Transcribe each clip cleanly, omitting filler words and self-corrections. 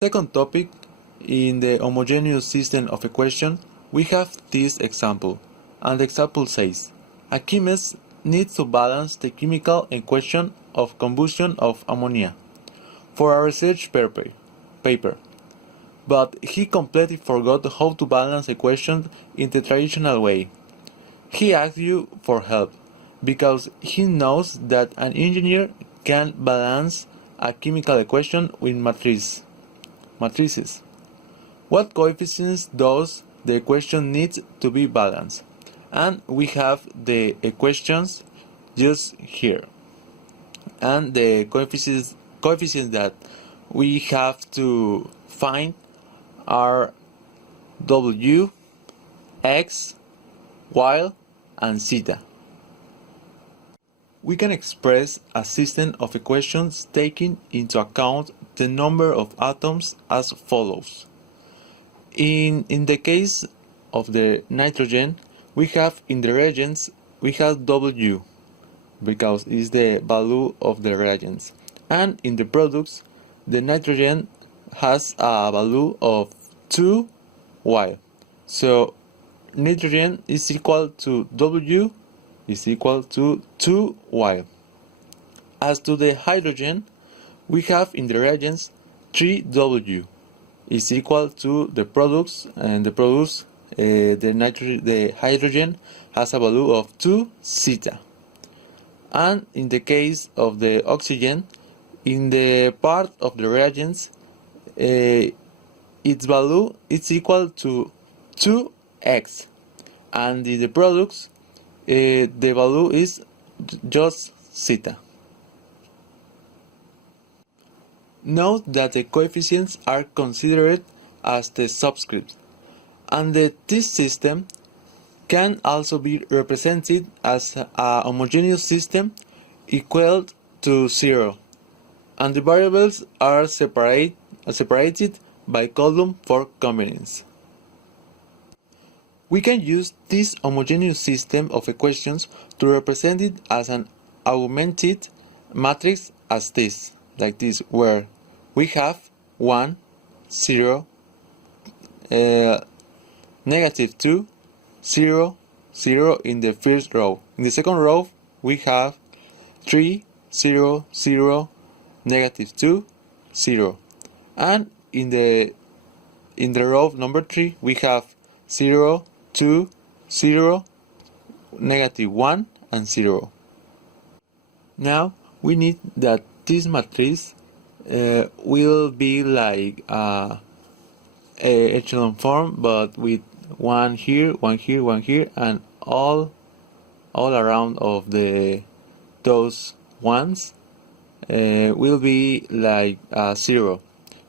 Second topic, in the homogeneous system of equation, we have this example, and the example says, a chemist needs to balance the chemical equation of combustion of ammonia for a research paper, but he completely forgot how to balance equations in the traditional way. He asks you for help, because he knows that an engineer can balance a chemical equation with matrices. What coefficients does the equation need to be balanced? And we have the equations just here. And the coefficients that we have to find are W, X, Y, and zeta. We can express a system of equations taking into account the number of atoms as follows. In the case of the nitrogen, we have in the reagents, we have W, because it's the value of the reagents. And in the products, the nitrogen has a value of 2Y. So nitrogen is equal to W is equal to 2Y. As to the hydrogen, we have in the reagents 3W is equal to the products, and the hydrogen has a value of 2 zeta. And in the case of the oxygen, in the part of the reagents, its value is equal to 2x, and in the products, the value is just zeta. Note that the coefficients are considered as the subscripts, and that this system can also be represented as a homogeneous system equal to 0, and the variables are separated by column for convenience. We can use this homogeneous system of equations to represent it as an augmented matrix as this, like this, where we have 1, 0, negative 2, 0, 0 in the first row. In the second row, we have 3, 0, 0, negative 2, 0. And in the row number 3, we have 0, 2, 0, negative 1, and 0. Now we need that this matrix will be like a echelon form, but with one here, one here, one here, and all around of those ones will be like 0.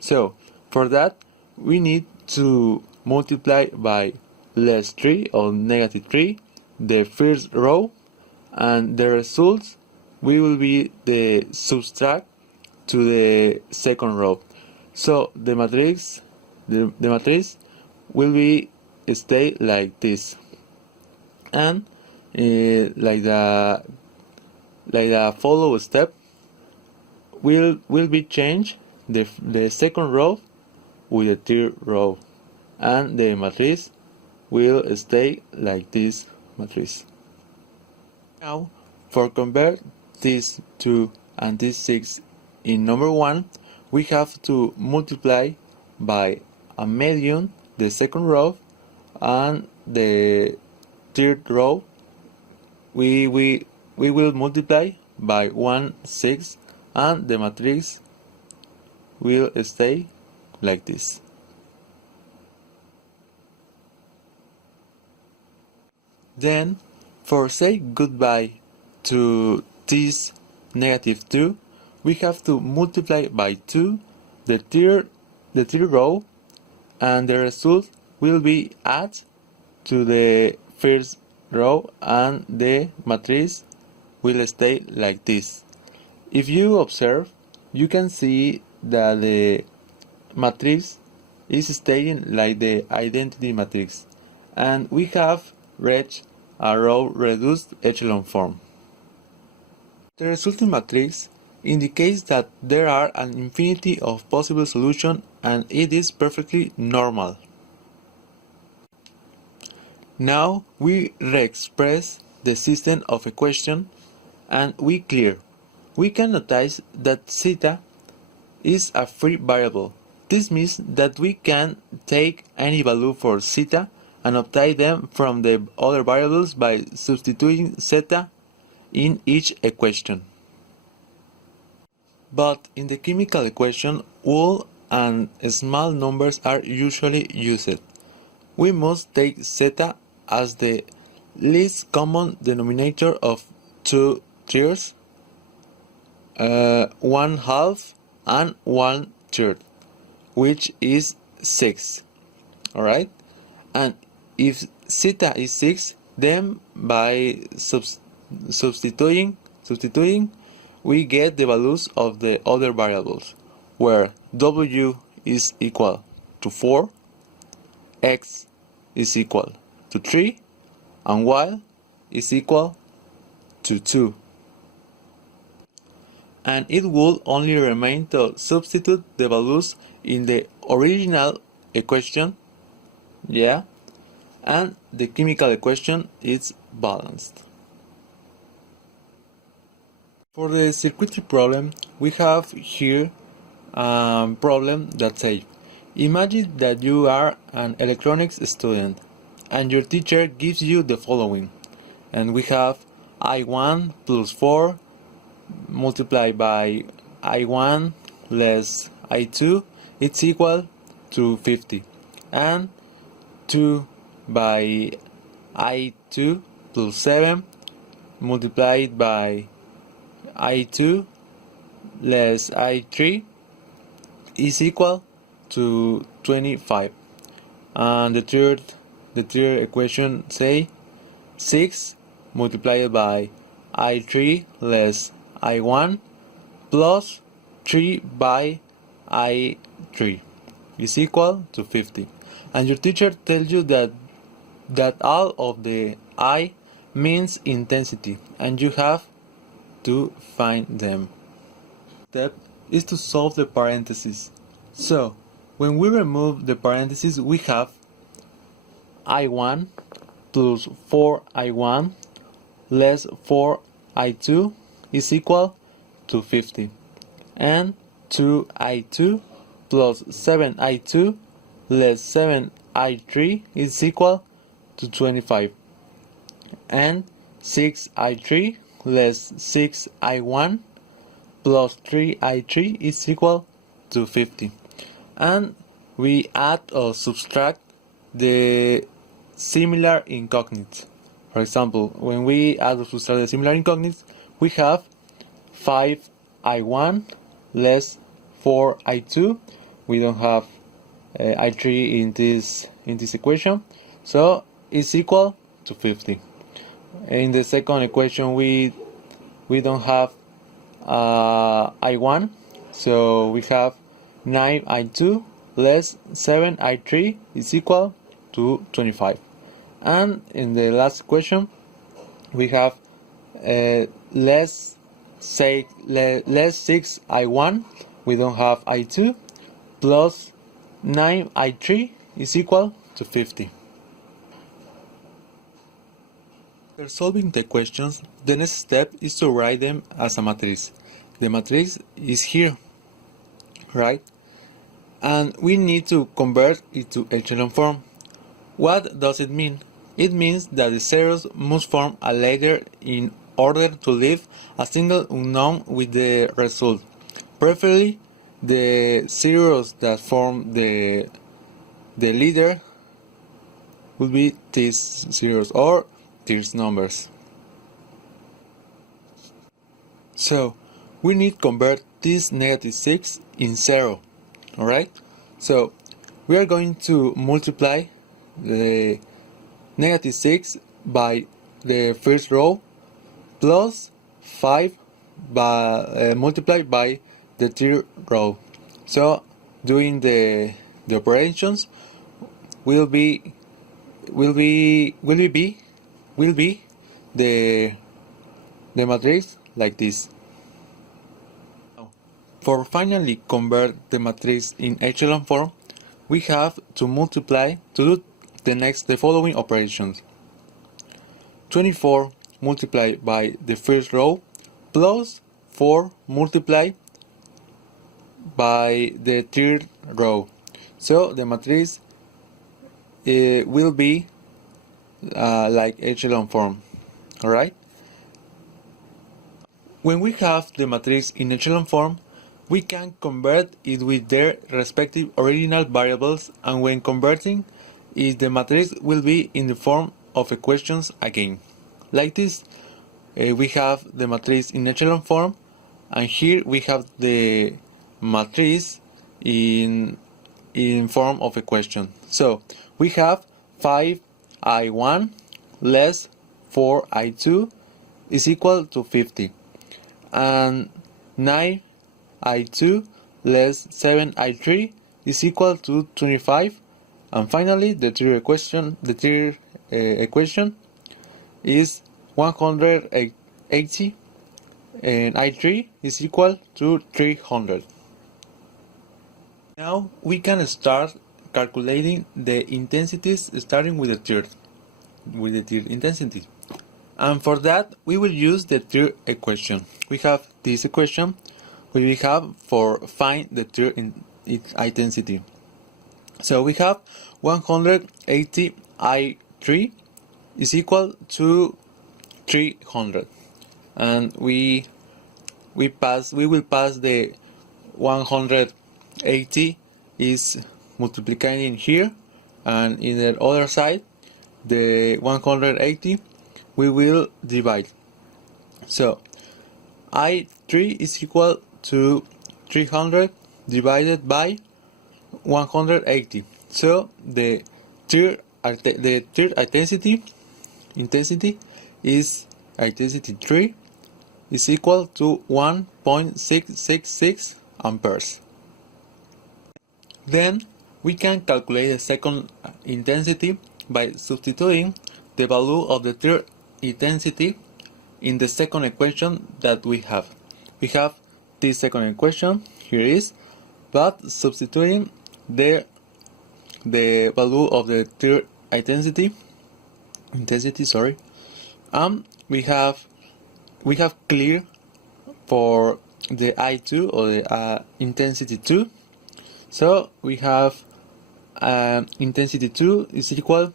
So for that, we need to multiply by less 3 or negative 3 the first row, and the results will be the subtract to the second row. So the matrix will be stay like this, and like the follow step will be changed the second row with the third row, and the matrix will stay like this matrix. Now, for convert this 2 and this 6 in number 1, we have to multiply by a median the second row, and the third row we will multiply by 1, 6, and the matrix will stay like this. Then, for say goodbye to this negative 2, we have to multiply by 2 the third row, and the result will be add to the first row, and the matrix will stay like this. If you observe, you can see that the matrix is staying like the identity matrix, and we have reached a row reduced echelon form. The resulting matrix indicates that there are an infinity of possible solutions and it is perfectly normal. Now we re-express the system of a question and we clear. We can notice that zeta is a free variable. This means that we can take any value for zeta and obtain them from the other variables by substituting zeta in each equation. But in the chemical equation, whole and small numbers are usually used. We must take zeta as the least common denominator of two thirds, 1/2 and 1/3, which is 6. Alright? And if zeta is 6, then by substituting, we get the values of the other variables, where w is equal to 4, x is equal to 3, and y is equal to 2. And it will only remain to substitute the values in the original equation, and the chemical equation is balanced. For the circuitry problem, we have here a problem that says, imagine that you are an electronics student and your teacher gives you the following, and we have I1 plus 4 multiplied by I1 less I2, it's equal to 50, and 2 by I2 plus 7 multiplied by I2 less I3 is equal to 25. And the third equation say 6 multiplied by I3 less I1 plus 3 by I3 is equal to 50. And your teacher tells you that all of the I means intensity, and you have to find them. Step is to solve the parentheses. So when we remove the parentheses, we have I1 plus 4I1 less 4I2 is equal to 50, and 2I2 plus 7I2 less 7I3 is equal to 25, and 6I3 less 6I1 plus 3I3 is equal to 50. And we add or subtract the similar incognites. For example, when we add or subtract the similar incognites, we have 5I1 less 4I2. We don't have I3 in this equation, so it's equal to 50. In the second equation, we don't have I1, so we have 9I2 less 7I3 is equal to 25. And in the last equation, we have less 6I1, we don't have I2, plus 9I3 is equal to 50. After solving the questions, the next step is to write them as a matrix. The matrix is here, right? And we need to convert it to echelon form. What does it mean? It means that the zeros must form a ladder in order to leave a single unknown with the result. Preferably, the zeros that form the ladder will be these zeros or these numbers. So we need to convert this -6 in 0. Alright? So we are going to multiply the -6 by the first row plus 5 by multiplied by the third row. So doing the operations will be the matrix like this. For finally convert the matrix in echelon form, we have to do the following operations. 24 multiplied by the first row plus 4 multiplied by the third row. So the matrix will be like echelon form. Alright? When we have the matrix in echelon form, we can convert it with their respective original variables, and when converting it, the matrix will be in the form of equations again. Like this, we have the matrix in echelon form, and here we have the matrix in form of equation. So we have 5i1 less 4i2 is equal to 50, and 9i2 less 7i3 is equal to 25, and finally the third equation is 180 and i3 is equal to 300. Now we can start calculating the intensities starting with the third intensity. And for that, we will use the third equation. We have this equation which we have for find the third intensity. So we have 180 I3 is equal to 300, and we will pass the 180 is multiplying here, and in the other side the 180 we will divide. So I3 is equal to 300 divided by 180. So the third intensity is intensity 3 is equal to 1.666 amperes. Then we can calculate the second intensity by substituting the value of the third intensity in the second equation that we have. We have this second equation here is, but substituting the value of the third intensity, we have clear for the I2 or the intensity 2. So we have intensity 2 is equal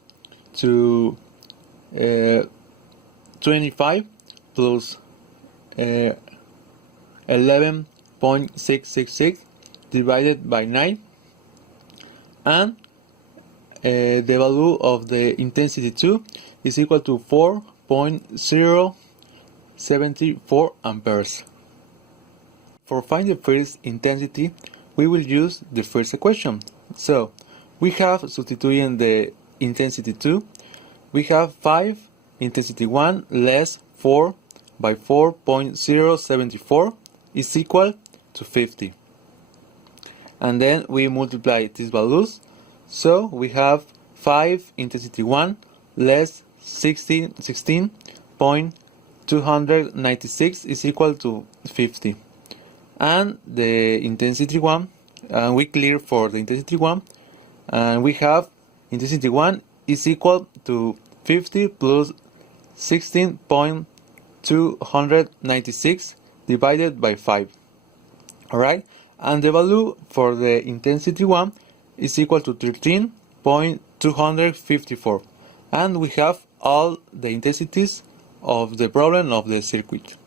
to 25 plus 11.666 divided by 9, and the value of the intensity 2 is equal to 4.074 amperes. For find the first intensity, we will use the first equation. So we have, substituting the intensity 2, we have 5 intensity 1 less 4 by 4.074 is equal to 50. And then we multiply these values. So we have 5 intensity 1 less 16.296 is equal to 50. And the intensity 1, we clear for the intensity 1, and we have intensity 1 is equal to 50 plus 16.296 divided by 5. Alright, and the value for the intensity 1 is equal to 13.254, and we have all the intensities of the problem of the circuit.